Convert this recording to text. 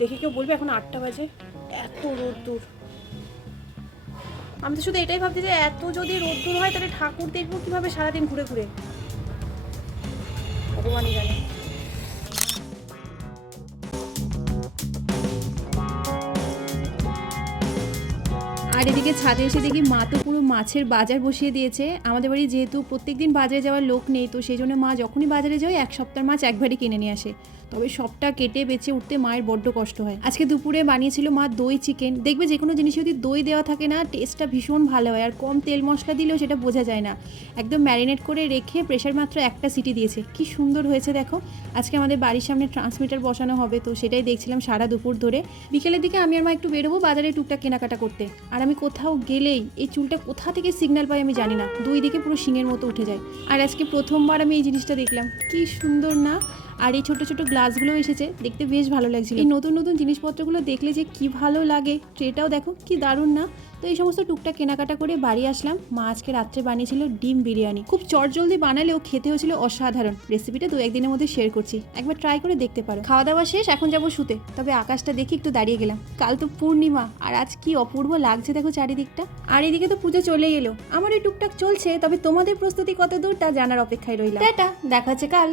দেখে কেউ বলবে এখন 8টা বাজে, এত রোদ্দুর। আমি তো শুধু এটাই ভাবছি যে এত যদি রোদ্দুর হয় তাহলে ঠাকুর দেখবো কিভাবে সারাদিন ঘুরে ঘুরে, ভগবানই জানে। আর এদিকে ছাদে এসে দেখি মা তো পুরো মাছের বাজার বসিয়ে দিয়েছে। আমাদের বাড়ি যেহেতু প্রত্যেকদিন বাজারে যাওয়ার লোক নেই, তো সেই জন্য মা যখনই বাজারে যায় এক সপ্তাহের মাছ একবারই কিনে নিয়ে আসে। তবে সবটা কেটে বেছে উঠতে মায়ের বড্ড কষ্ট হয়। আজকে দুপুরে বানিয়েছিল মা দই চিকেন। দেখবে যে কোনো জিনিসে যদি দই দেওয়া থাকে না, টেস্টটা ভীষণ ভালো হয়। আর কম তেল মশলা দিলেও সেটা বোঝা যায় না। একদম ম্যারিনেট করে রেখে প্রেশার মাত্র একটা সিটি দিয়েছে। কি সুন্দর হয়েছে দেখো। আজকে আমাদের বাড়ির সামনে ট্রান্সমিটার বসানো হবে, তো সেটাই দেখছিলাম সারা দুপুর ধরে। বিকেলের দিকে আমি আর মা একটু বেরোবো বাজারে টুকটাক কেনাকাটা করতে। আর আমি কোথাও গেলেই এই চুলটা কোথা থেকে সিগন্যাল পাই আমি জানি না, দুই দিকে পুরো শিঙের মতো উঠে যায়। আর আজকে প্রথমবার আমি এই জিনিসটা দেখলাম, কি সুন্দর না। আর এই ছোটো ছোটো গ্লাসগুলো এসেছে, দেখতে বেশ ভালো লাগছিল। এই নতুন নতুন জিনিসপত্রগুলো দেখলে যে কি ভালো লাগে। ট্রেটাও দেখো কি দারুণ না। তো এই সমস্ত টুকটাক কেনাকাটা করে বাড়ি আসলাম। মা আজকে রাত্রে বানিয়েছিল ডিম বিরিয়ানি, খুব চটজলদি বানালেও খেতে হয়েছিল অসাধারণ। রেসিপিটা 2-1 দিনের মধ্যে শেয়ার করছি, একবার ট্রাই করে দেখতে পারো। খাওয়া দাওয়া শেষ, এখন যাবো শুতে। তবে আকাশটা দেখি একটু দাঁড়িয়ে গেলাম, কাল তো পূর্ণিমা, আর আজ কি অপূর্ব লাগছে দেখো চারিদিকটা। আর এদিকে তো পুজো চলেই এলো, আমার এই টুকটাক চলছে। তবে তোমাদের প্রস্তুতি কত দূর তা জানার অপেক্ষায় রইলাম। টাটা, দেখা হচ্ছে কাল।